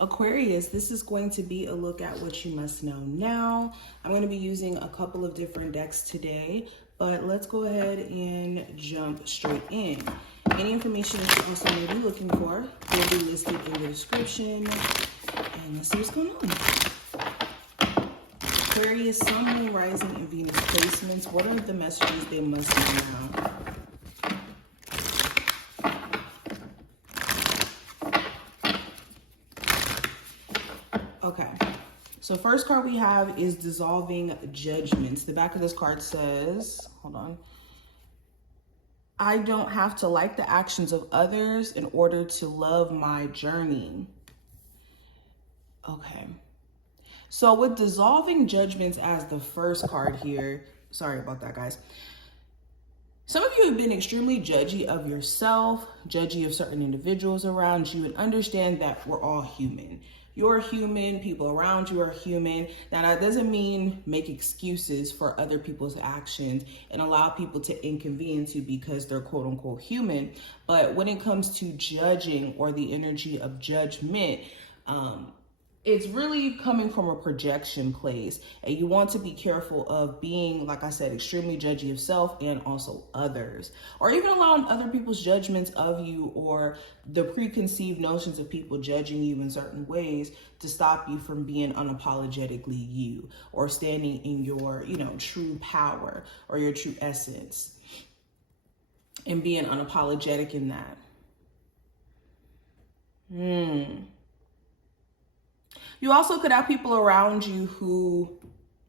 Aquarius, this is going to be a look at what you must know now. I'm going to be using a couple of different decks today, but let's go ahead and jump straight in. Any information that you also may be looking for will be listed in the description. And let's see what's going on. Aquarius, Sun, Moon, Rising, and Venus placements. What are the messages they must know now? Okay, so first card we have is Dissolving Judgments. The back of this card says, hold on, I don't have to like the actions of others in order to love my journey. Okay, so with Dissolving Judgments as the first card here, sorry about that, guys. Some of you have been extremely judgy of yourself, judgy of certain individuals around you, and understand that we're all human. You're human, people around you are human. Now, that doesn't mean make excuses for other people's actions and allow people to inconvenience you because they're quote unquote human. But when it comes to judging or the energy of judgment, it's really coming from a projection place, and you want to be careful of being, like I said, extremely judgy of self and also others, or even allowing other people's judgments of you or the preconceived notions of people judging you in certain ways to stop you from being unapologetically you or standing in your, true power or your true essence and being unapologetic in that. You also could have people around you who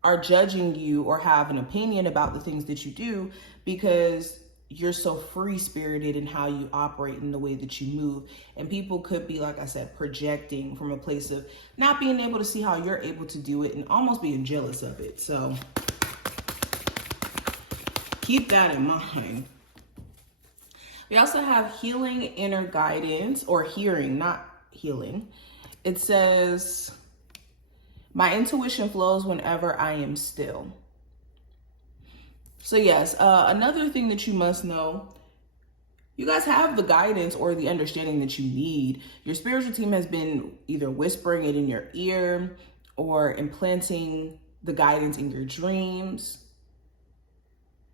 are judging you or have an opinion about the things that you do because you're so free-spirited in how you operate and the way that you move. And people could be, like I said, projecting from a place of not being able to see how you're able to do it and almost being jealous of it. So keep that in mind. We also have Healing Inner Guidance, or hearing, not healing. It says, my intuition flows whenever I am still. So yes, another thing that you must know, you guys have the guidance or the understanding that you need. Your spiritual team has been either whispering it in your ear or implanting the guidance in your dreams.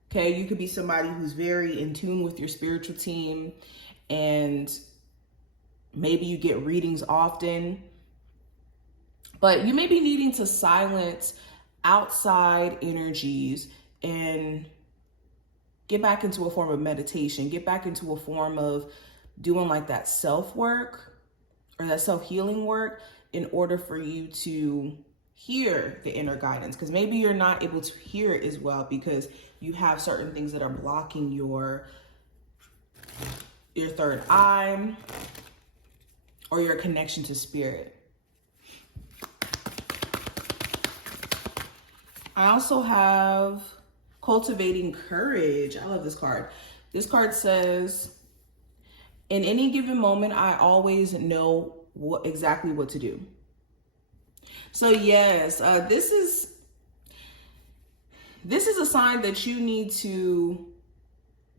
Okay, you could be somebody who's very in tune with your spiritual team, and maybe you get readings often, but you may be needing to silence outside energies and get back into a form of meditation, get back into a form of doing like that self-work or that self-healing work in order for you to hear the inner guidance. Because maybe you're not able to hear it as well because you have certain things that are blocking your third eye or your connection to spirit. I also have Cultivating Courage. I love this card. This card says, in any given moment, I always know exactly what to do. So yes, this is a sign that you need to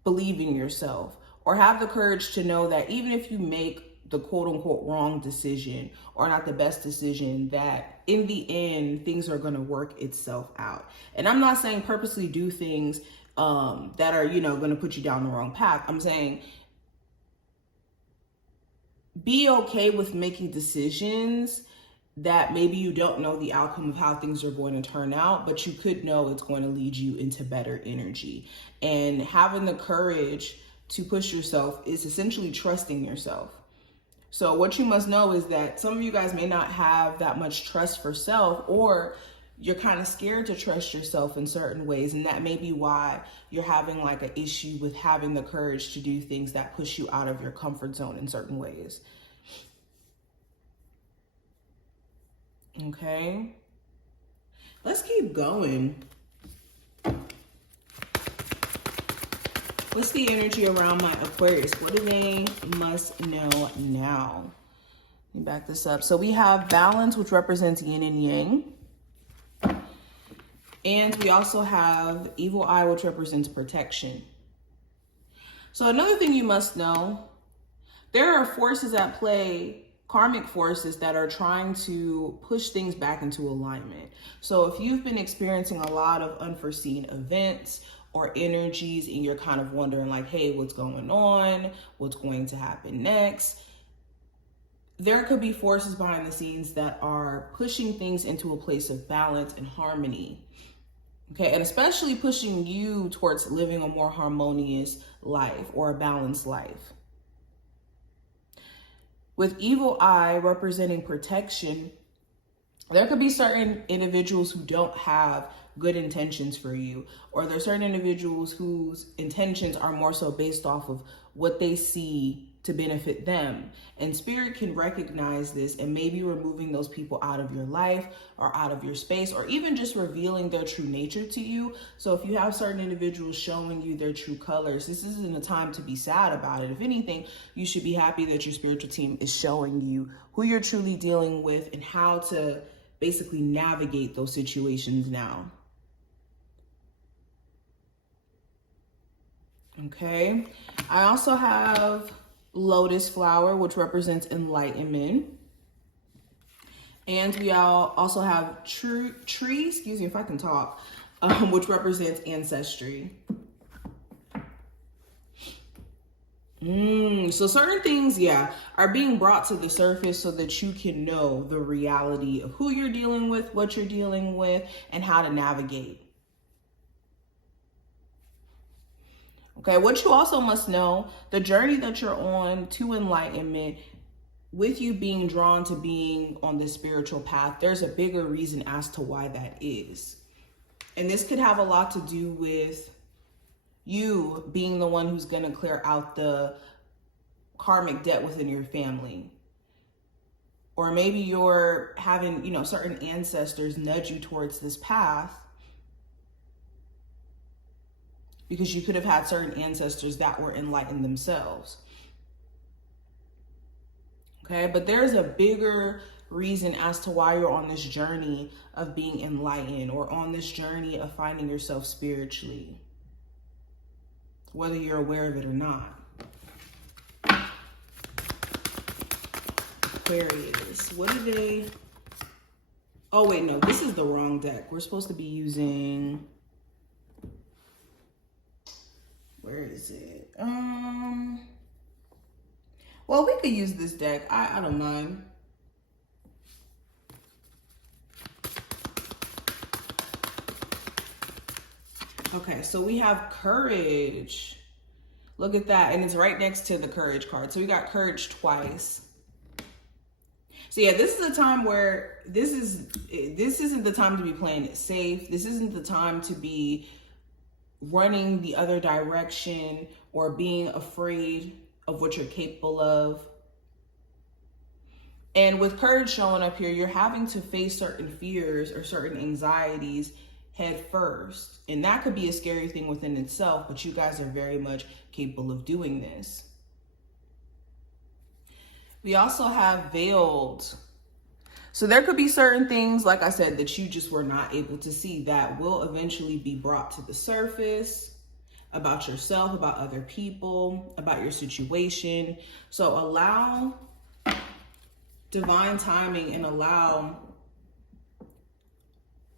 believe in yourself or have the courage to know that even if you make the quote unquote wrong decision or not the best decision, that in the end, things are going to work itself out. And I'm not saying purposely do things that are, going to put you down the wrong path. I'm saying be okay with making decisions that maybe you don't know the outcome of how things are going to turn out, but you could know it's going to lead you into better energy. And having the courage to push yourself is essentially trusting yourself. So what you must know is that some of you guys may not have that much trust for self, or you're kind of scared to trust yourself in certain ways. And that may be why you're having like an issue with having the courage to do things that push you out of your comfort zone in certain ways. Okay, let's keep going. What's the energy around my Aquarius? What do they must know now? Let me back this up. So we have Balance, which represents yin and yang. And we also have Evil Eye, which represents protection. So another thing you must know, there are forces at play karmic forces that are trying to push things back into alignment. So if you've been experiencing a lot of unforeseen events or energies and you're kind of wondering like, hey, what's going on? What's going to happen next? There could be forces behind the scenes that are pushing things into a place of balance and harmony. Okay, and especially pushing you towards living a more harmonious life or a balanced life. With evil eye representing protection, there could be certain individuals who don't have good intentions for you, or there are certain individuals whose intentions are more so based off of what they see to benefit them. And spirit can recognize this and maybe removing those people out of your life or out of your space, or even just revealing their true nature to you. So if you have certain individuals showing you their true colors, this isn't a time to be sad about it. If anything, you should be happy that your spiritual team is showing you who you're truly dealing with and how to basically navigate those situations now. Okay, I also have lotus flower, which represents enlightenment. And we also have tree, excuse me if I can talk, which represents ancestry. So certain things, are being brought to the surface so that you can know the reality of who you're dealing with, what you're dealing with, and how to navigate. Okay, what you also must know, the journey that you're on to enlightenment, with you being drawn to being on this spiritual path, there's a bigger reason as to why that is. And this could have a lot to do with you being the one who's going to clear out the karmic debt within your family. Or maybe you're having, certain ancestors nudge you towards this path, because you could have had certain ancestors that were enlightened themselves. Okay, but there's a bigger reason as to why you're on this journey of being enlightened, or on this journey of finding yourself spiritually, whether you're aware of it or not. Aquarius, what do they... Oh, wait, no, this is the wrong deck. We're supposed to be using... Where is it? Well, we could use this deck. I don't mind. Okay, so we have courage. Look at that. And it's right next to the courage card. So we got courage twice. So yeah, this is a time where this isn't the time to be playing it safe. This isn't the time to be running the other direction or being afraid of what you're capable of. And with courage showing up here, you're having to face certain fears or certain anxieties head first. And that could be a scary thing within itself, but you guys are very much capable of doing this. We also have veiled. So there could be certain things, like I said, that you just were not able to see that will eventually be brought to the surface about yourself, about other people, about your situation. So allow divine timing and allow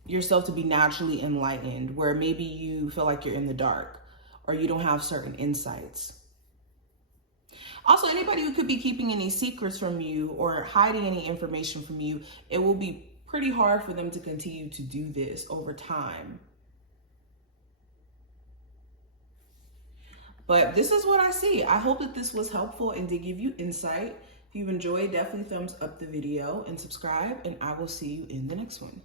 yourself to be naturally enlightened, where maybe you feel like you're in the dark or you don't have certain insights. Also, anybody who could be keeping any secrets from you or hiding any information from you, it will be pretty hard for them to continue to do this over time. But this is what I see. I hope that this was helpful and did give you insight. If you've enjoyed, definitely thumbs up the video and subscribe, and I will see you in the next one.